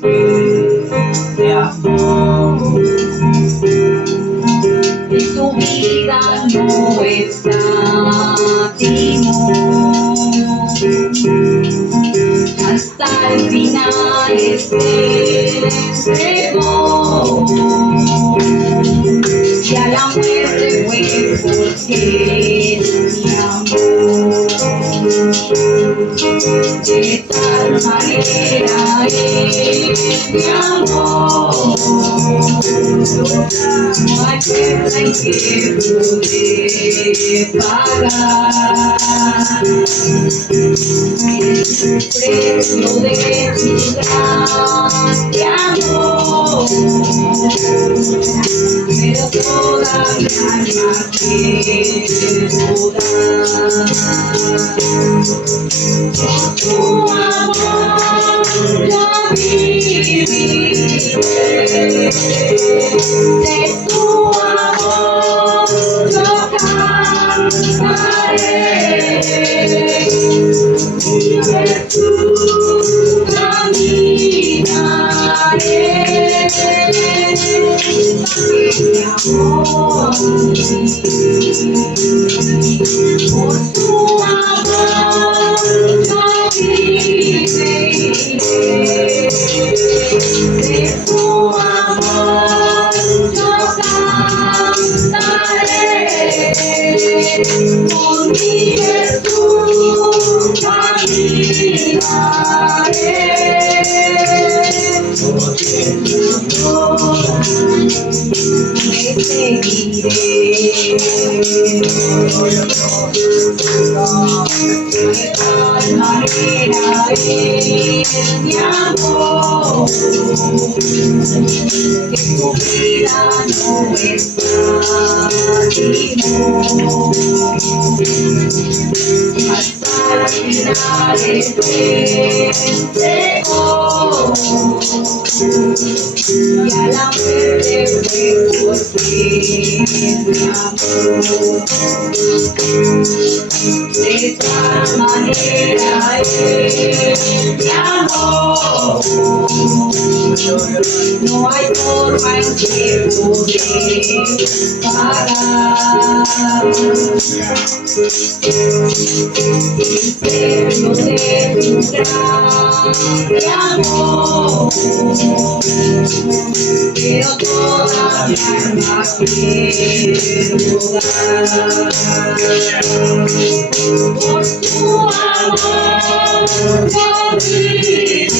de amor. En tu vida no escatimó, hasta el final entregó, y a la muerte fue porque mi amor. De tal manera mi amor, no hay cuenta en que pude pagar el precio de tu grande amor, pero toda mi alma quiero dar. Por tu amor yo viviré, de tu amor yo cantaré, y Jesús caminaré. Mi amor, por tu amor yo viviré, de tu amor yo cantaré, por mi Jesús caminaré, porque mi amor me seguiré. De tal manera mi amor, que tu vida no escatimó, hasta el final entregó, y a la muerte fue porque mi amor. De tal manera mi amor, no hay forma en que poder pagar el precio de tu grande amor, pero toda mi alma quiero dar. Por tu amor yo viviré,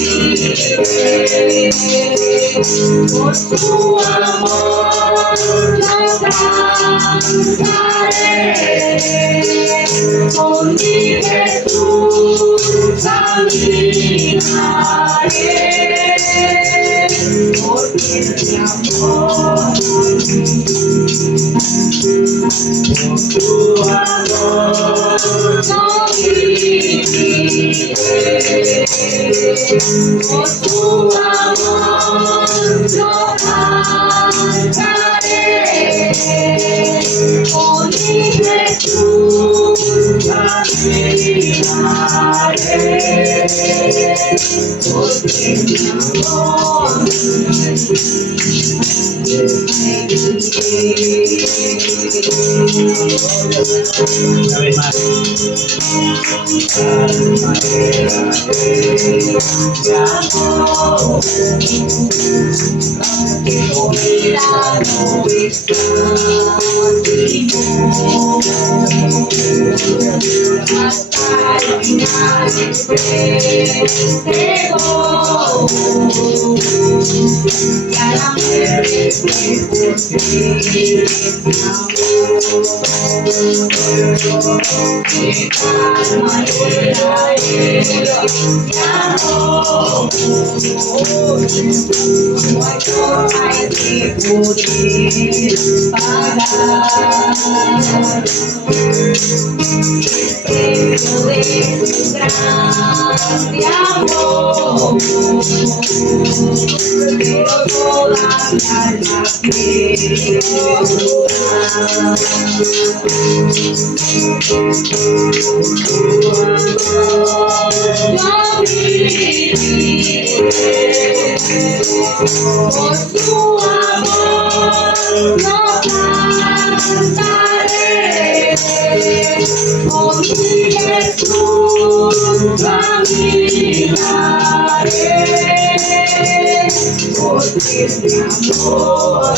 por tu amor yo cantaré, por mi Jesús caminaré, porque mi amor, por tu amor yo viviré, por tu amor yo cantaré, por mi Jesús caminaré, porque mi amor una vez más. De amor, que tu vida no escatimó, hasta el final entregó, y a la muerte fue porque mi amor. De tal manera mi amor, no hay forma en que poder pagar el precio de tu grande amor, pero toda mi alma quiero dar. Yo viviré, Por tu amor no cantaré, con mi Jesús caminaré, porque mi amor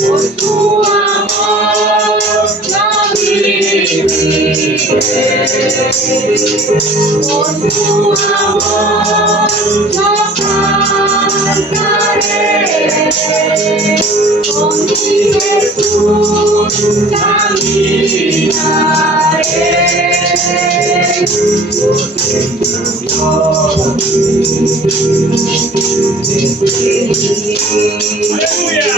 por tu amor no viviré, por tu amor no cantaré, con mi Jesús caminaré, porque mi amor es feliz. Aleluya.